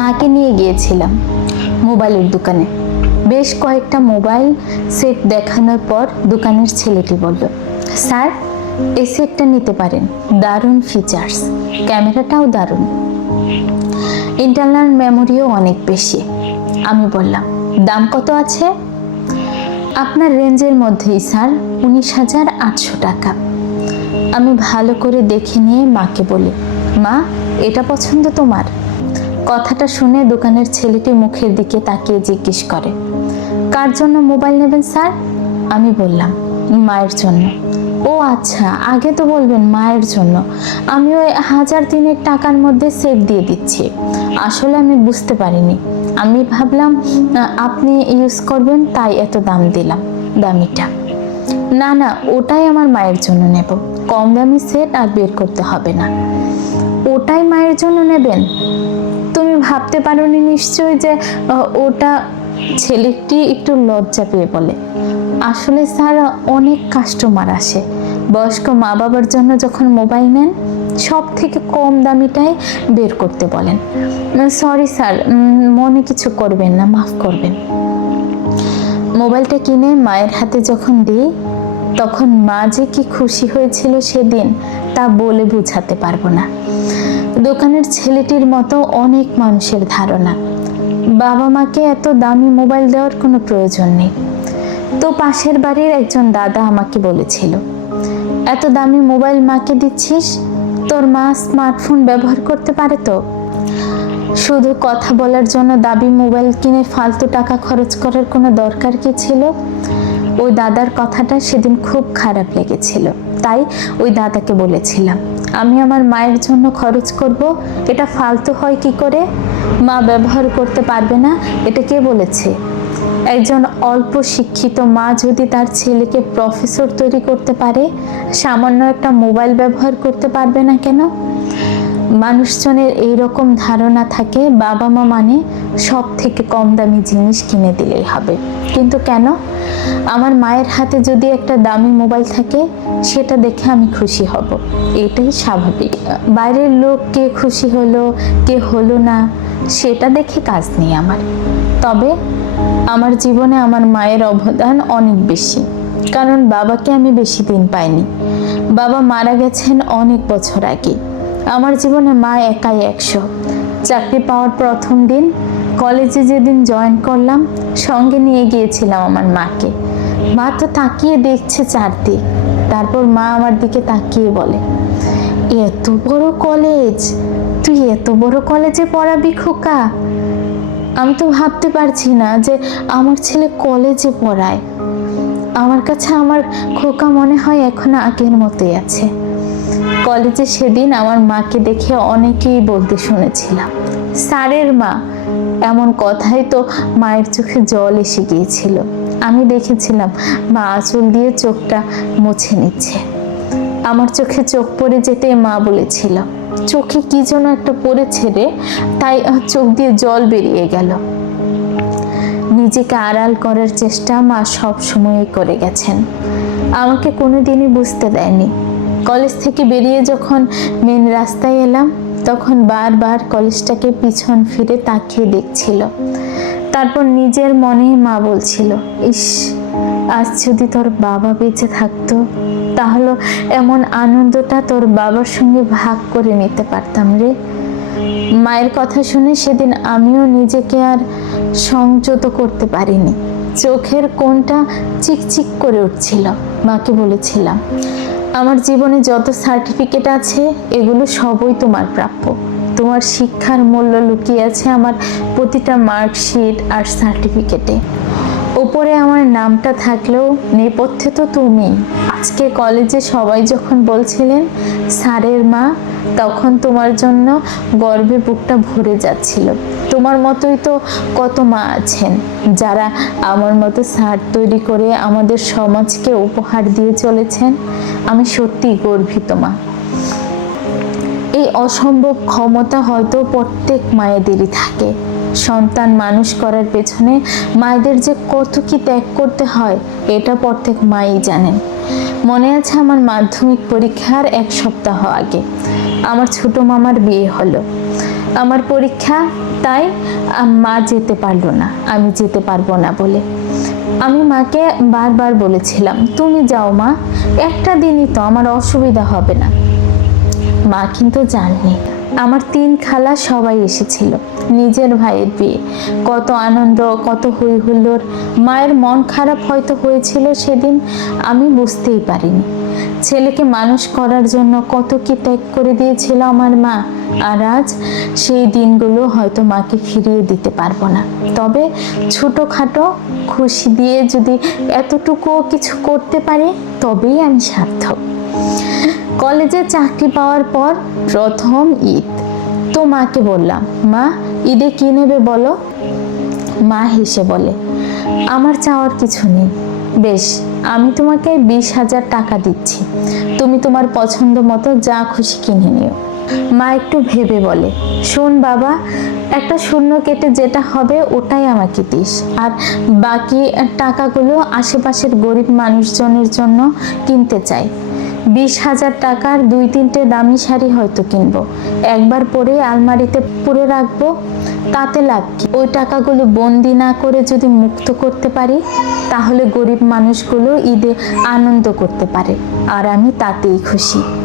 মাকে নিয়ে গিয়েছিলাম মোবাইলের দোকানে। বেশ কয়েকটা মোবাইল সেট দেখানোর পর দোকানের ছেলেটি বলল, স্যার, এই সেটটা নিতে পারেন। দারুণ ফিচার্স ক্যামেরাটাও দারুণ। ইন্টারনাল মেমোরিও অনেক বেশি। আমি বললাম, দাম কত আছে? আপনার রেঞ্জের মধ্যেই, স্যার, উনিশ হাজার আটশো টাকা। আমি ভালো করে দেখে নিয়ে মাকে বলি, মা, এটা পছন্দ তোমার? কথাটা শুনে দোকানের ছেলেটি মুখের দিকে তাকিয়ে জিজ্ঞেস করে, কার জন্য মোবাইল নেবেন স্যার? আমি বললাম, মায়ের জন্য। ও আচ্ছা আগে তো বলবেন মায়ের জন্য। আমি ওই হাজার তিনেক টাকার মধ্যে সেট দিয়ে দিচ্ছি। আসলে আমি বুঝতে পারিনি। আমি ভাবলাম আপনি ইউজ করবেন, তাই এত দাম দিলাম, দামিটা। না না, ওটাই আমার মায়ের জন্য নেব। কম দামি সেট আর বের করতে হবে না। ওটাই মায়ের জন্য নেবেন? তুমি ভাবতে পারোনি নিশ্চয়ই যে ওটা ছেলেটি একটু লজ্জা পেয়ে বলে। আসলে স্যার, অনেক কাস্টমার আসে। বয়স্ক মা বাবার জন্য যখন মোবাইল নেন সব থেকে কম দামিটাই বের করতে বলেন। সরি স্যার মনে কিছু করবেন না, মাফ করবেন। মোবাইলটা কিনে মায়ের হাতে যখন দিই, তখন মা যে কি খুশি হয়েছিল সেদিন তা বলে বোঝাতে পারব না। দোকানের ছেলেটির মতো অনেক মানুষের ধারণা। বাবা মাকে এত দামি মোবাইল দেওয়ার কোনো প্রয়োজন নেই। তো পাশের বাড়ির একজন দাদা আমাকে বলেছিল, এত দামি মোবাইল মাকে দিচ্ছিস? তোর মা স্মার্টফোন ব্যবহার করতে পারে তো? শুধু কথা বলার জন্য দাবি মোবাইল কিনে ফালতু টাকা খরচ করার কোনো দরকার কি ছিল? ওই দাদার কথাটা সেদিন খুব খারাপ লেগেছিল। তাই ওই দাদাকে বলেছিলাম, আমি আমার মায়ের জন্য খরচ করব, এটা ফালতু হয় কি করে? মা ব্যবহার করতে পারবে না, এটা কে বলেছে? একজন অল্প শিক্ষিত মা যদি তার ছেলেকে প্রফেসর তৈরি করতে পারে, সামান্য একটা মোবাইল ব্যবহার করতে পারবে না কেন? মানুষজনের এই রকম ধারণা থাকে বাবা মা মানে সব থেকে কম দামি জিনিস কিনে দিলেই হবে। কিন্তু কেন? আমার মায়ের হাতে যদি একটা দামি মোবাইল থাকে, সেটা দেখে আমি খুশি হব। এটাই স্বাভাবিক। বাইরের লোক কে খুশি হলো, কে হলো না, সেটা দেখে কাজ নেই আমার। তবে আমার জীবনে আমার মায়ের অবদান অনেক বেশি। কারণ বাবাকে আমি বেশি দিন পাইনি। বাবা মারা গেছেন অনেক বছর আগে। আমার জীবনে মা একাই একশো। চাকরি পাওয়ার প্রথম দিন, কলেজে যেদিন জয়েন করলাম, সঙ্গে নিয়ে গিয়েছিলাম আমার মাকে। মা তো তাকিয়ে দেখছে চারদিক, তারপর মা আমার দিকে তাকিয়ে বলে, এত বড় কলেজ, তুই এত বড় কলেজে পড়াবি খোকা? আমি তো ভাবতে পারছি না যে আমার ছেলে কলেজে পড়ায়। আমার কাছে আমার খোকা মনে হয় এখন আগের মতোই আছে। কলেজে সেদিন আমার মাকে দেখে অনেকেই বলতে শুনেছিলাম, স্যারের মা, এমন কথাই তো মায়ের চোখে জল এসে গিয়েছিল। আমি দেখেছিলাম, মা আঁচল দিয়ে চোখটা মুছে নিচ্ছে। আমার চোখে চোখ পড়ে যেতে মা বলেছিল, চোখে কি যেন একটা পড়েছে রে, তাই চোখ দিয়ে জল বেরিয়ে গেল। নিজেকে আড়াল করার চেষ্টা মা সব সময়ই করে গেছেন। আমাকে কোনোদিনই বুঝতে দেয়নি। কলেজ থেকে বেরিয়ে যখন মেন রাস্তায় এলাম, তখন বারবার কলেজটাকে পিছন ফিরে তাকিয়ে দেখছিল। তারপর নিজের মনে মা বলছিল, ইস, আজ যদি তোর বাবা বেঁচে থাকতো, তাহলে এমন আনন্দটা তোর বাবার সঙ্গে ভাগ করে নিতে পারতাম রে। মায়ের কথা শুনে সেদিন আমিও নিজেকে আর সংযত করতে পারিনি। চোখের কোনটা চিকচিক করে উঠছিল। মাকে বলেছিলাম আমার জীবনে যত সার্টিফিকেট আছে, এগুলো সবই তোমার প্রাপ্য। তোমার শিক্ষার মূল্য লুকিয়ে আছে আমার প্রতিটা মার্কশিট আর সার্টিফিকেটে ওপরে আমার নামটা থাকলেও নেপথ্যে তো তুমি। আজকে কলেজে সবাই যখন বলছিলেন, স্যারের মা, তখন তোমার জন্য গর্বে বুকটা ভরে যাচ্ছিল। তোমার মতোই তো কত মা আছেন, যারা আমার মতো স্যার তৈরি করে আমাদের সমাজকে উপহার দিয়ে চলেছেন। আমি সত্যিই গর্বিত মা। এই অসম্ভব ক্ষমতা হয়তো প্রত্যেক মায়েদেরই থাকে। সন্তান মানুষ করার পেছনে মায়েদের যে কত কি ত্যাগ করতে হয়, এটা প্রত্যেক মাই জানেন। মনে আছে আমার মাধ্যমিক পরীক্ষার এক সপ্তাহ আগে। আমার ছোট মামার বিয়ে হলো। আমার পরীক্ষা, তাই মা যেতে পারল না। আমি যেতে পারব না বলে। আমি মাকে বারবার বলেছিলাম, তুমি যাও মা, একটা দিনই তো, আমার অসুবিধা হবে না। মা কিন্তু জাননি। আমার তিন খালা সবাই এসেছিল। নিজের ভাইয়ের বিয়ে। কত আনন্দ, কত হই হুল্লোড় মায়ের মন খারাপ হয়তো হয়েছিল সেদিন, আমি বুঝতেই পারিনি। ছেলেকে মানুষ করার জন্য কত কি ত্যাগ করে দিয়েছিল আমার মা। আর আজ সেই দিনগুলো হয়তো মাকে ফিরিয়ে দিতে পারব না। তবে ছোটোখাটো খুশি দিয়ে যদি এতটুকুও কিছু করতে পারি, তবেই আমি সার্থক। কলেজে চাকরি পাওয়ার পর প্রথম ঈদ। তো মাকে বললাম, মা, ঈদে কি নেবে বলো? মা হেসে বলে, আমার চাওয়ার কিছু নেই। বেশ, আমি তোমাকে বিশ হাজার টাকা দিচ্ছি। তুমি তোমার পছন্দ মতো যা খুশি কিনে নিও। মা একটু ভেবে বলে, শোন বাবা, একটা শূন্য কেটে যেটা হবে ওটাই আমাকে দিস। আর বাকি টাকাগুলো আশেপাশের গরিব মানুষজনের জন্য কিনতে চাই। বিশ হাজার টাকার দুই তিনটে দামি শাড়ি হয়তো কিনব। একবার পরে আলমারিতে পরে রাখব, তাতে লাভ কি? ওই টাকাগুলো বন্দি না করে যদি মুক্ত করতে পারি, তাহলে গরিব মানুষগুলো ঈদে আনন্দ করতে পারে। আর আমি তাতেই খুশি।